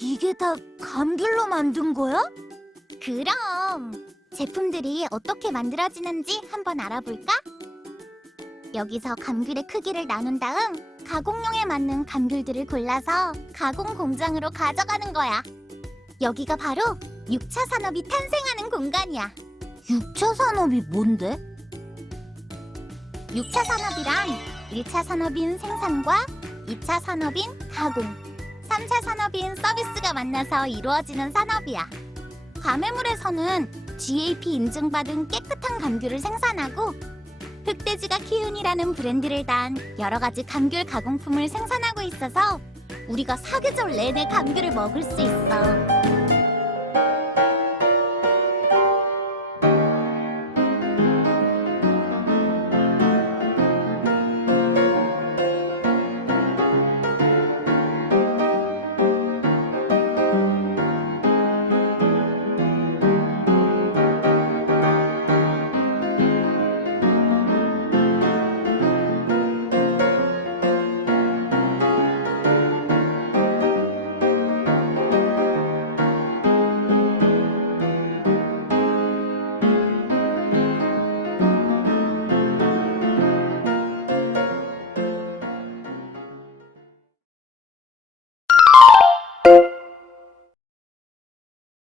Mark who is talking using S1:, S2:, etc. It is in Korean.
S1: 이게 다 감귤로 만든 거야?
S2: 그럼 제품들이 어떻게 만들어지는지 한번 알아볼까? 여기서 감귤의 크기를 나눈 다음 가공용에 맞는 감귤들을 골라서 가공 공장으로 가져가는 거야. 여기가 바로 6차 산업이 탄생하는 공간이야.
S1: 6차 산업이 뭔데?
S2: 6차 산업이란 1차 산업인 생산과 2차 산업인 가공, 3차 산업인 서비스가 만나서 이루어지는 산업이야. 과메물에서는 GAP 인증받은 깨끗한 감귤을 생산하고 흑돼지가 키운이라는 브랜드를 단 여러 가지 감귤 가공품을 생산하고 있어서 우리가 사계절 내내 감귤을 먹을 수 있어.